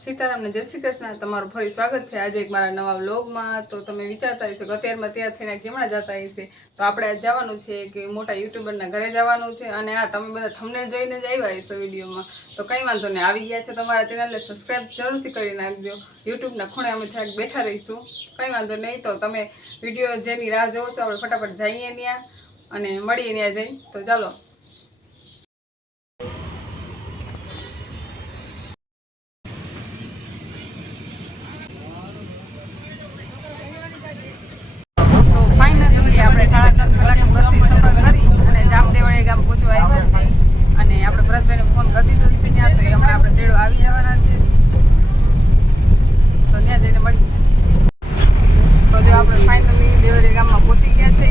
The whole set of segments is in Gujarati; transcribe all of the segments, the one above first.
સીતારામને જય કૃષ્ણ. તમારું ફરી સ્વાગત છે. આજે એક મારા નવા વ્લોગમાં. તો તમે વિચારતા હશો કે અત્યારમાં તૈયાર થઈને કેમણા જતા હશે? તો આપણે આજ જવાનું છે કે મોટા યુટ્યુબરના ઘરે જવાનું છે. અને આ તમે બધા થમને જોઈને જ આવ્યા હશો વિડીયોમાં. તો કંઈ વાંધો નહીં. આવી ગયા છે તમારા ચેનલને સબસ્ક્રાઈબ જરૂરથી કરી નાખજો. યુટ્યુબના ખૂણે અમે થોડાક બેઠા રહીશું. કંઈ વાંધો નહીં. તો તમે વીડિયો જેની રાહ જોવો છો, આપણે ફટાફટ જઈએ ત્યાં. અને મળીએ ત્યાં જઈ. તો ચાલો તો ફાઇનલી આપણે સાડા ત્રણ કલાકની બસની સફર કરી અને જામદેવળે ગામ પહોંચવા આવ્યા છે અને આપણે ભરતભાઈને ફોન કરી દીધો છે ત્યાં તો એ હમણાં આપણે તેડો આવી જવાના છે તો ત્યાં જઈને મળીએ તો જો આપણે ફાઇનલી દેવરી ગામમાં પહોંચી ગયા છે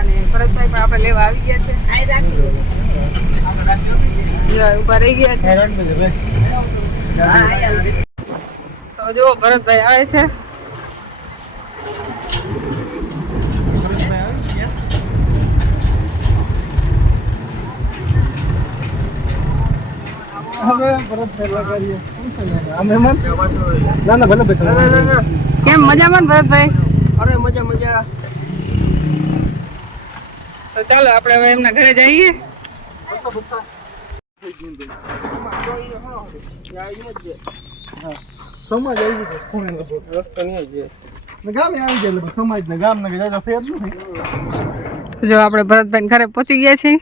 અને ભરતભાઈ પણ આપણે લેવા આવી ગયા છે રહી ગયા છે. તો જો ભરતભાઈ આવે છે. કેમ મજામાં ને ભરતભાઈ? અરે મજા મજા. તો ચાલો આપણે હવે એમના ઘરે જઈએ. સમાજ આવી ગયો છે ને ને જો આપણે ભરતભાઈ ઘરે પહોંચી ગયા છીએ.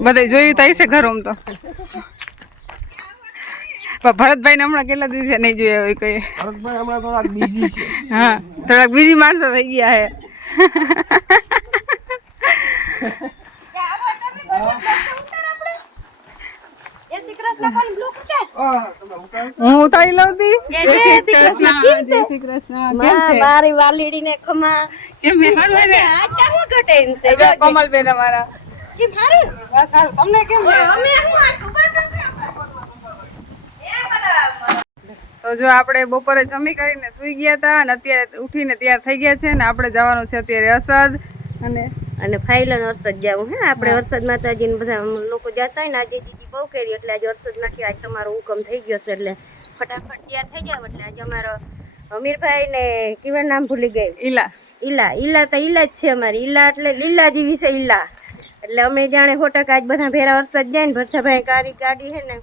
બધે જોયું તો હશે ઘરોમ તો. પણ ભરતભાઈને હમણાં કેટલા દિવસે નહીં જોયા હોય કઈ. ભરતભાઈ થોડાક બીજી છે હા, થોડાક બીજી માણસો થઈ ગયા હે. હું ઉતારી લઉં તી જય શ્રી કૃષ્ણ. જય શ્રી કૃષ્ણ. કેમ છે? મારી વાલીડી ને ખમા. કેમ છે? સારું હે ને? આજા ઘટે એમ છે? જો અમારા. બસ તમને કેમ છે? અમે તો આપણે બપોરે જમી કરીને સુઈ ગયા હતા અને અત્યારે ઉઠીને તૈયાર થઈ ગયા છે ને આપણે જવાનું છે અત્યારે અસદ અને અને ફાઇલન વરસાદ જાવું હે. આપણે વરસાદ માતાજી ને બધા લોકો જતા હોય ને આજે દીદી બહુ કરી એટલે આજે વરસાદ નાખી આજ તમારો હુકમ થઈ ગયો છે એટલે ફટાફટ તૈયાર થઈ જાવ એટલે આજે અમારો અમીરભાઈ ને કેવા નામ ભૂલી ગઈ. ઈલા. ઈલા. ઈલા તો ઈલા જ છે અમારી. ઈલા એટલે લીલા જેવી છે ઈલા. એટલે અમે જાણે હોટક આજ બધા ભેરા વરસાદ જાય ને ભરસાભાઈ કારી ગાડી હે ને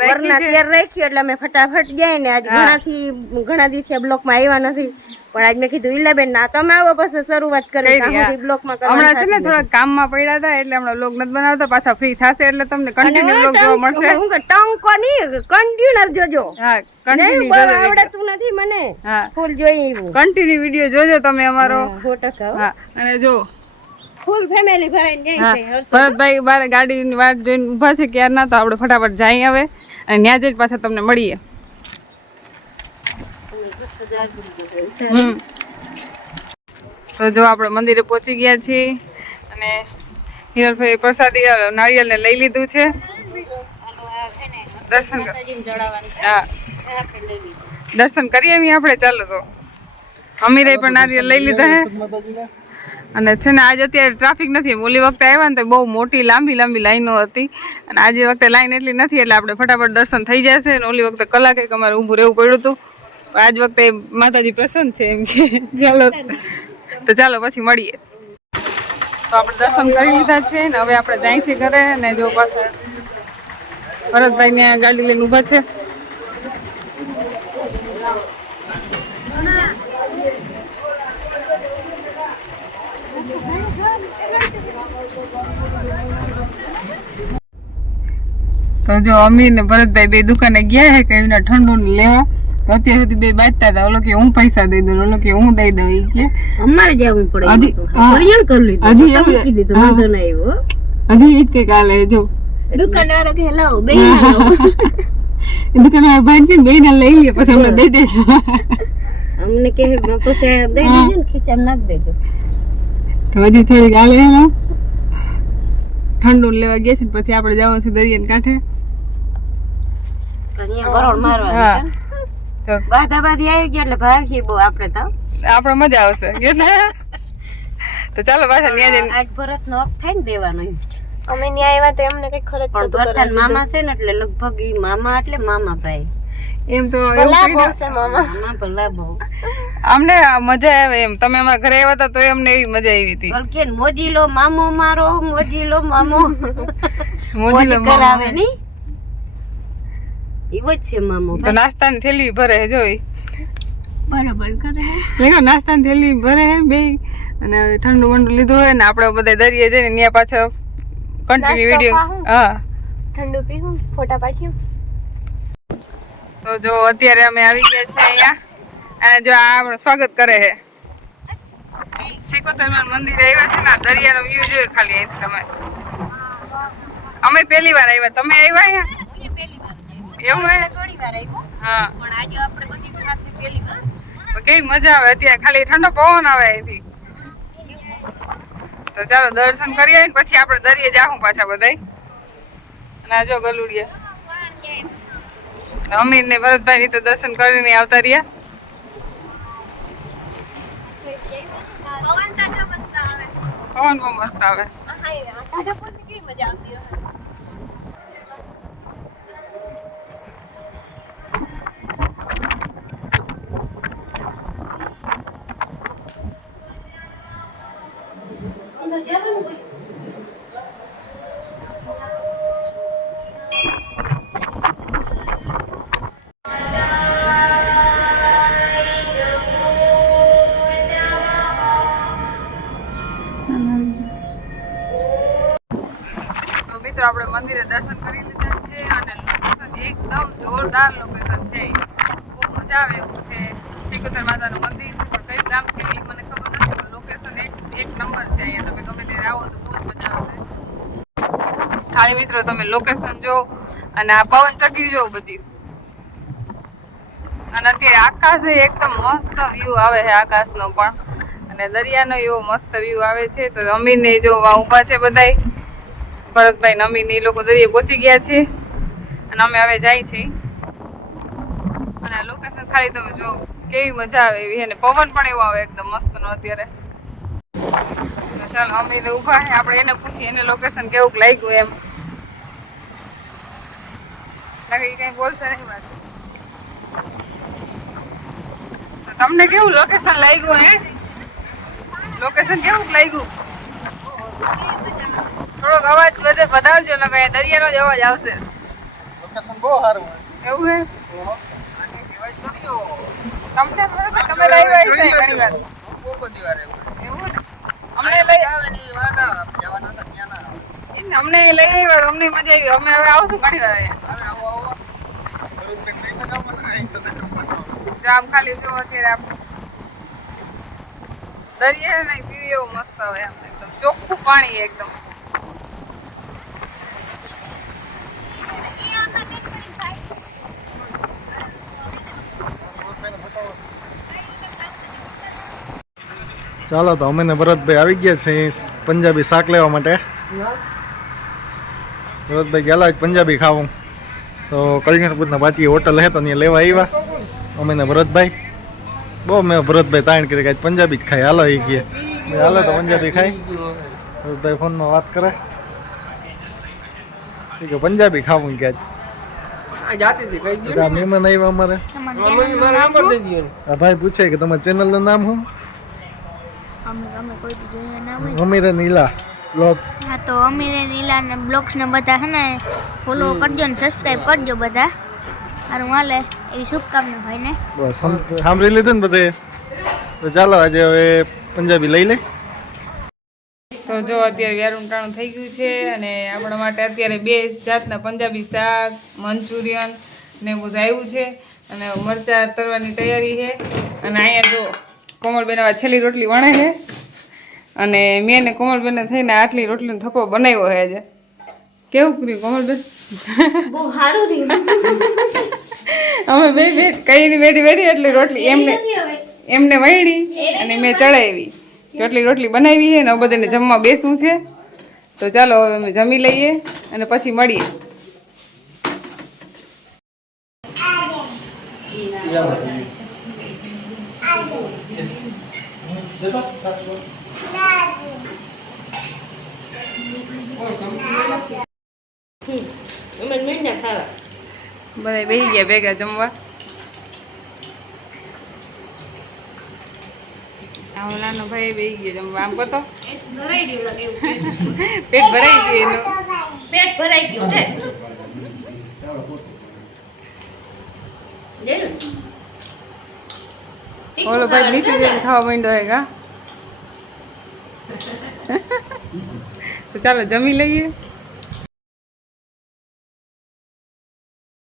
વરના તૈયાર રાખ્યું એટલે અમે ફટાફટ ગયા ને આજ ઘણાથી ઘણા દિવસે બ્લોકમાં આવ્યા નથી. પણ આજ મેં કીધું ઈલાબેન ના તમે આવો પછી શરૂઆત કરી. બ્લોકમાં હમણાં છે ને થોડા કામમાં પડ્યા હતા એટલે હમણાં લોગ નથી બનાવતા પાછા ફ્રી થશે એટલે તમને કન્ટિન્યુ લોગ જોવા મળશે. હું કે ટંકો નહીં કન્ટિન્યુ જોજો. હા કન્ટિન્યુ આવડતું નથી મને. ફૂલ જોઈ કન્ટિન્યુ વીડિયો જોજો તમે અમારો. સો હા અને જો ફૂલ ફેમિલી ભરાઈને જાય છે. ભરતભાઈ બાર ગાડીની વાટ જોઈને ઊભા છે ક્યાર ના તો આપણે ફટાફટ જઈ હવે. અને ત્યાં જઈને પાછા તમને મળીએ. તો જો આપણે મંદિરે પહોંચી ગયા છીએ. અને હિરલભાઈ પ્રસાદી અ, નારિયેળને લઈ લીધું છે. દર્શન. હા. દર્શન કરીએ આપણે ચાલો તો. અમીરે પણ નારિયેળ લઈ લીધા હે. અને છે ને આજે અત્યારે ટ્રાફિક નથી. ઓલી વખતે આવ્યા ને તો બહુ મોટી, લાંબી લાંબી લાઈનો હતી. અને આજે વખતે લાઈન એટલી નથી એટલે આપણે ફટાફટ દર્શન થઈ જશે અને ઓલી વખતે કલાક અમારે ઊભું રહેવું પડ્યું હતું. આજ વખતે માતાજી પ્રસન્ન છે એમ કે. ચાલો. તો ચાલો પછી મળીએ. તો આપણે દર્શન કરી લીધા છે ને હવે આપણે જાય છે ઘરે અને જો પાછા ભરતભાઈ ને ગાડી લઈને ઊભા છે. તો જો અમીર ને ભરતભાઈ બે દુકાને ગયા હે કે એમને ઠંડુ ને લેવા. અત્યાર સુધી બે બાજતા હતા. ઓલો કે હું પૈસા દઈ દઉં ઓલો કે હું દઈ દઉં. કે અમારે જવું પડે. હજી- એવું તો. હા. કરિયાણ કરી લીધું. હજી એવું- કીધું વાંધો નહીં આવ્યો હજી ઈ જ કંઈક હાલે જો. દુકાનદાર કે લાવો બે દુકાન દુકાન ભાઈ ને બે ને લઈ લે પછી અમને દઈ દેજો. અમને કે પછી દઈ દેજો ને ખીચામાં નાખ દેજો. તો હજી થોડીક હાલે ઠંડુ લેવા ગયા છે પછી આપણે જવાનું છે દરિયાને કાંઠે. ગરોળ મારવા તો બાધા બાધી આવી ગયા એટલે ભાગી બહુ આપણે તો. આપણે મજા આવશે. તો ચાલો પાછા ન્યા જઈને આજ ભરત નો અક થાય ને દેવાનો અમે ન્યા આવ્યા તો એમને કઈ ખર્ચ પણ ભરતાન મામા છે ને એટલે લગભગ ઈ મામા એટલે મામા ભાઈ એમ તો લાભ આવશે મામા. મામા ભલા બહુ. અમને મજા આવે એમ. તમે અમારા ઘરે આવ્યા હતા તો અમને એવી મજા આવી હતી. કે મોજીલો મામો મારો મોજી લો મામો મોજી કરાવે ની એવો જ છે મામો તો નાસ્તાની થેલી ભરે છે જોઈ. બરાબર કરે. દેખો નાસ્તાની થેલી ભરે હે બે. અને ઠંડુ બંડુ લીધું હોય ને આપણે બધા દરિયે જઈને ત્યાં પાછળ કન્ટિન્યુ વીડિયો હા. ઠંડુ પીવું ફોટા પાઠ્યું તો જો અત્યારે અમે આવી ગયા છે અહીંયા. અને જો આ સ્વાગત કરે છે. સિકોતરમાન મંદિર આવ્યા છે ને દરિયાનો વ્યૂ જોયો ખાલી અહીંથી તમે. અમે પહેલી વાર આવ્યા. તમે આવ્યા અહીંયા? એવું હે? થોડી વાર આવ્યો હા. પણ આજે આપણે બધી સાથે પેલી વાર કેવી મજા આવે અત્યારે? ખાલી ઠંડો પવન આવે અહીંથી. તો ચાલો દર્શન કરી આવીને પછી આપણે દરિયે જાહું પાછા બધાય. અને જો ગલુડિયા. અમીર ને ભરતભાઈ ની તો દર્શન કરીને આવતા રહ્યા. પવન બહુ મસ્ત આવે. કેવી મજા આવતી મંદિરે દર્શન કરી લીધા છે અને લોકેશન એકદમ જોરદાર લોકેશન છે બહુ મજા આવે એવું છે. સિકોતર માતાનું મંદિર છે, પણ કયું ગામ કેવી મને ખબર નથી, પણ લોકેશન એક એક નંબર છે અહીંયા. તમે ગમે ત્યારે આવો તો બહુ જ મજા આવશે ખાલી મિત્રો, તમે લોકેશન જો અને આ પવન ચકી જો બધી. અને અત્યારે આકાશ એકદમ મસ્ત વ્યૂ આવે છે આકાશનો પણ. અને દરિયાનો એવો મસ્ત વ્યૂ આવે છે. તો અમીરને જો ઊભા છે બધાય. ભરતભાઈ નમી ને એ લોકો દરિયે પહોંચી ગયા છે. અને અમે હવે જાય છે અને આ લોકેશન ખાલી તમે જો કેવી મજા આવે એવી અને પવન પણ એવો આવે એકદમ મસ્તનો અત્યારે. ચાલો ચાલો એટલે ઊભા છે. આપણે એને પૂછીએ, એને લોકેશન કેવું લાગ્યું એમ. લાગે એ કઈ બોલશે નહીં પાછું. તમને કેવું લોકેશન લાગ્યું, હે? લોકેશન કેવું લાગ્યું? થોડોક અવાજ બધે વધારજો ને કઈ દરિયાનો જ અવાજ આવશે. લોકેશન બહુ સારું એવું હે? તમને બરાબર તમે લઈ આવ્યા છે ઘણી વાર. બહુ બધી વાર એવું એવું અમને લઈ આવે ને એ વાર ના આપણે જવાના હતા ત્યાં ના. આવે. એને અમને લઈ આવ્યા અમને મજા આવી. અમે હવે આવશું ઘણી વાર આવો આવો. આમ ખાલી જો અત્યારે આમ દરિયા નહીં પીવી એવું મસ્ત આવે એમ. એકદમ ચોખ્ખું પાણી એકદમ. ચાલો તો અમે ને ભરતભાઈ આવી ગયા છે પંજાબી શાક લેવા માટે. ભરતભાઈ ગયેલા જ પંજાબી ખાવું. તો કલ્યાણપુરના ભાતી હોટલ હે તો ત્યાં લેવા આવ્યા. અમે ને ભરતભાઈ. બહુ મેં ભરતભાઈ તાણ કરી કાંઈ પંજાબી જ ખાય. હાલો એ ગયા મેં હાલો તો પંજાબી ખાય. ભરતભાઈ ફોનમાં વાત કરે. કે પંજાબી ખાવું કે આજ. બધા મહેમાન આવ્યા અમારે. ભાઈ પૂછે કે તમારા ચેનલનું નામ શું? અમીર નીલા બ્લોગ્સ હા તો અમીર નીલા ને બ્લોગ્સ ને બધા છે ને ફોલો કરજો ને સબસ્ક્રાઇબ કરજો બધા. સારું હાલે. એવી શુભકામના ભાઈને બસ સાંભળી લીધું ને બધે. તો ચાલો આજે હવે પંજાબી લઈ લે. તો જો અત્યારે વ્યારું ટાણું થઈ ગયું છે અને આપણા માટે અત્યારે બે જાતના પંજાબી શાક મંચુરિયન ને બધું આવ્યું છે. અને મરચાં તરવાની તૈયારી છે. અને અહીંયા જો કોમલબેન હવે છેલ્લી રોટલી વણે છે. અને મેં ને કોમલબેને થઈને આટલી રોટલીનો થપ્પો બનાવ્યો છે આજે. કેવું કર્યું કોમલબેન? બહુ સારું થયું. અમે બે બે કઈ બેઠી બેઠી એટલી રોટલી એમને એમને વહેણી અને મેં ચડાવી. રોટલી રોટલી બનાવી છે ને હવે બધાને જમવા બેસવું છે. તો ચાલો હવે અમે જમી લઈએ અને પછી મળીએ. મીંડા બધા બેસી ગયા ભેગા જમવા. આવો નાનો ભાઈ બેસી ગયો જમવા. આમ કહો પેટ ભરાઈ ગયું એનું. પેટ ભરાઈ ગયું છે? ઓલો ભાઈ નીચે જઈને ખાવા માંડ્યો હે કા તો ચાલો જમી લઈએ.